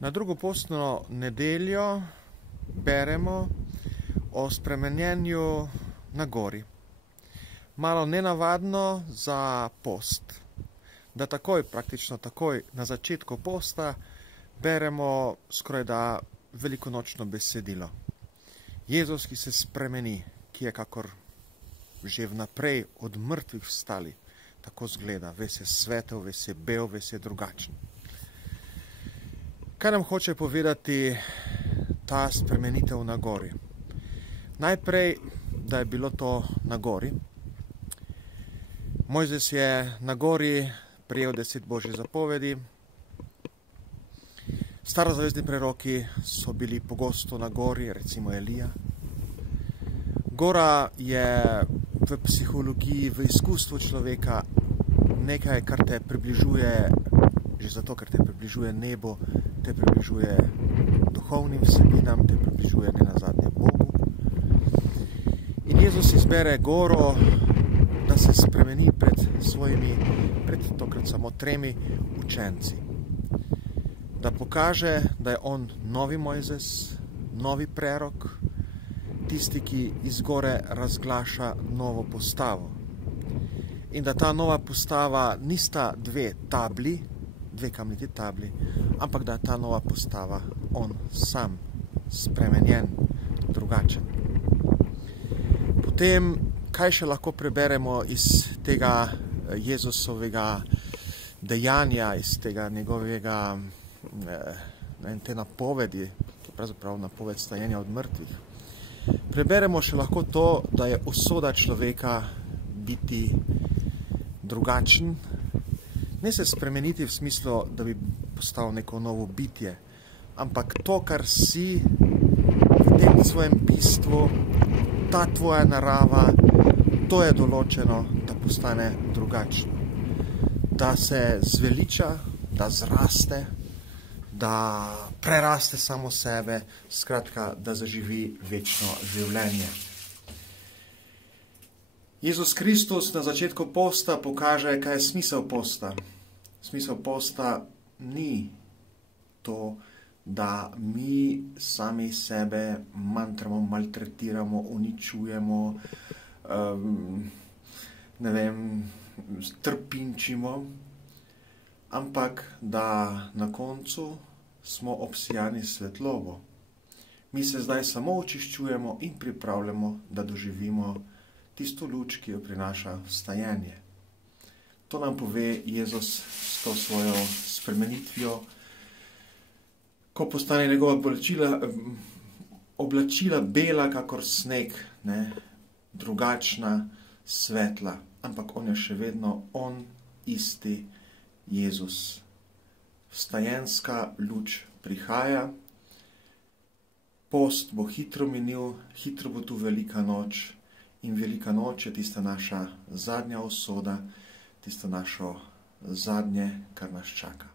Na drugo postno nedeljo beremo o spremenjenju na gori. Malo nenavadno za post, da praktično takoj na začetku posta beremo skorajda velikonočno besedilo. Jezus, ki se spremeni, ki je kakor že vnaprej od mrtvih vstali, tako zgleda, ves je svetel, ves je bel, ves je drugačen. Kaj nam hoče povedati ta spremenitev na gori? Najprej, da je bilo to na gori. Mojzes je na gori prejel 10 božjih zapovedi. Starozavezni preroki so bili pogosto na gori, recimo Elija. Gora je v psihologiji, v izkustvu človeka nekaj, kar te približuje, že zato, ker te približuje nebu, te približuje duhovnim vsebinam, te približuje nenazadnje Bogu. In Jezus izbere goro, da se spremeni pred svojimi, pred tokrat samo 3 učenci. Da pokaže, da je on novi Mojzes, novi prerok, tisti, ki iz gore razglaša novo postavo. In da ta nova postava nista 2 tabli, 2 kamniti tabli, ampak da je ta nova postava on sam, spremenjen, drugačen. Potem, kaj še lahko preberemo iz tega Jezusovega dejanja, iz tega njegovega, te napovedi, to je pravzaprav napoved stajenja od mrtvih. Preberemo še lahko to, da je usoda človeka biti drugačen, ne se spremeniti v smislu, da bi postal neko novo bitje, ampak to, kar si v tem svojem bistvu, ta tvoja narava, to je določeno, da postane drugačno. Da se zveliča, da zraste, da preraste samo sebe, skratka, da zaživi večno življenje. Jezus Kristus na začetku posta pokaže, kaj je smisel posta. Smisel posta ni to, da mi sami sebe mantramo, maltretiramo, uničujemo, trpinčimo, ampak da na koncu smo obsijani svetlobo. Mi se zdaj samo očiščujemo in pripravljamo, da doživimo tisto luč, ki jo prinaša vstajenje. To nam pove Jezus s to svojo spremenitvijo, ko postane njegova oblačila bela kakor sneg, drugačna, svetla, ampak on je še vedno on isti Jezus. Vstajenska luč prihaja, post bo hitro minil, hitro bo tu velika noč in velika noč je tista naša zadnja usoda, tisto našo zadnje, kar nas čaka.